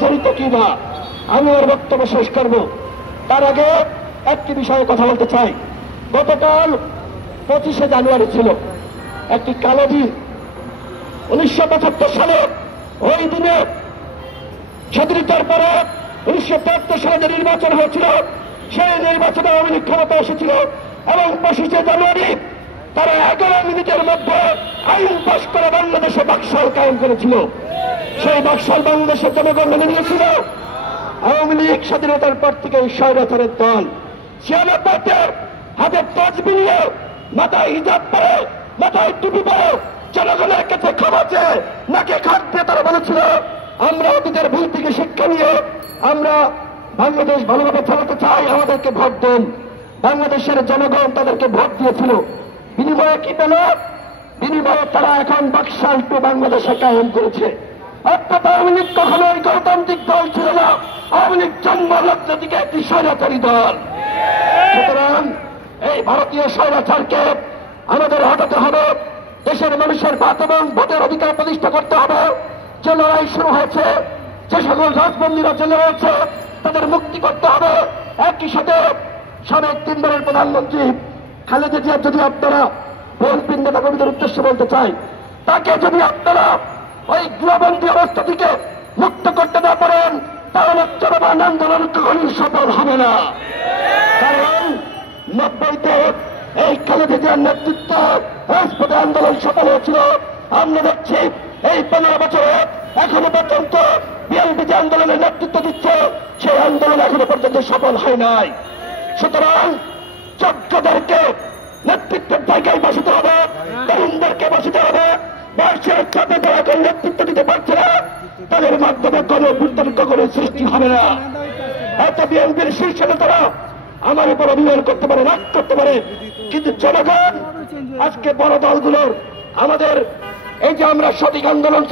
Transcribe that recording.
জড়িত কিনা আমি ওর বক্তব্য শেষ করব। তার আগে একটি বিষয়ে কথা বলতে চাই। গতকাল 25শে জানুয়ারি ছিল একটি কালো দিন। 1975 সালে ওই দিনে স্বাধীনতার পরে 1973 সালে যে নির্বাচন হয়েছিল, সেই নির্বাচনে আওয়ামী লীগ ক্ষমতা এসেছিল এবং 25শে জানুয়ারি তারা 11 মিনিটের মধ্যে আইন পাশ করে বাংলাদেশে বাকশাল কায়েম করেছিল। সেই বাকশাল বাংলাদেশের জনগণ মেনে নিয়েছিল। আওয়ামী লীগ স্বাধীনতার পর থেকে স্বৈরাচারের দল 96-তে হাতে তাজবি নিয়ে মাথায় হিজাব পরে মাথায় টুপি পরে জনগণের কাছে ক্ষমা চেয়ে নাকে খাট দিয়ে তারা বলেছিল আমরা অতীতের ভুল থেকে শিক্ষা নিয়ে আমরা বাংলাদেশ ভালোভাবে চালাতে চাই, আমাদেরকে ভোট দেন। বাংলাদেশের জনগণ তাদেরকে ভোট দিয়েছিল। বিনিময়ে কি পেল? বিনিময়ে তারা এখন বাকশাল টু বাংলাদেশে কায়েম করেছে। অর্থাৎ আওয়ামী লীগ কখনোই গণতান্ত্রিক দল ছিল না। আওয়ামী লীগ জন্মলগ্ন থেকে একটি স্বৈরাচারী দল। সুতরাং এই ভারতীয় স্বৈরাচারকে আমাদের হটাতে হবে। দেশের মানুষের ভাত এবং ভোটের অধিকার প্রতিষ্ঠা করতে হবে। যে লড়াই শুরু হয়েছে, যে সকল রাজবন্দীরা জেলে রয়েছে তাদের মুক্তি করতে হবে। একই সাথে সাবেক 3 বারের প্রধানমন্ত্রী খালেদা জিয়া যদি আপনারা বিএনপির নেতা কর্মীদের উদ্দেশ্যে বলতে চাই, তাকে যদি আপনারা ওই গৃহবন্দী অবস্থা থেকে মুক্ত করতে না পারেন তাহলে চলমান আন্দোলন কখনই সফল হবে না। কারণ 90-তে এই খালেদা জিয়ার নেতৃত্বে রাজপথে আন্দোলন সফল হয়েছিল। আমরা দেখছি এই 15 বছরে এখনো পর্যন্ত বিএনপি যে আন্দোলনের নেতৃত্ব দিচ্ছে সেই আন্দোলন এখনো পর্যন্ত সফল হয় নাই। সুতরাং যোগ্যদেরকে নেতৃত্বের জায়গায় বসাতে হবে, তরুণদেরকে বসাতে হবে। বয়সের চাপে তারা কোন নেতৃত্ব দিতে পারছে না, তাদের মাধ্যমে কোনো বিতর্ক কোনো সৃষ্টি হবে না। হয়তো বিএনপির শীর্ষ নেতারা আমার উপর অভিমান করতে পারে, রাগ করতে পারে, কিন্তু জনগণ আজকে বড় দলগুলোর আমাদের এই যে আমরা সঠিক আন্দোলন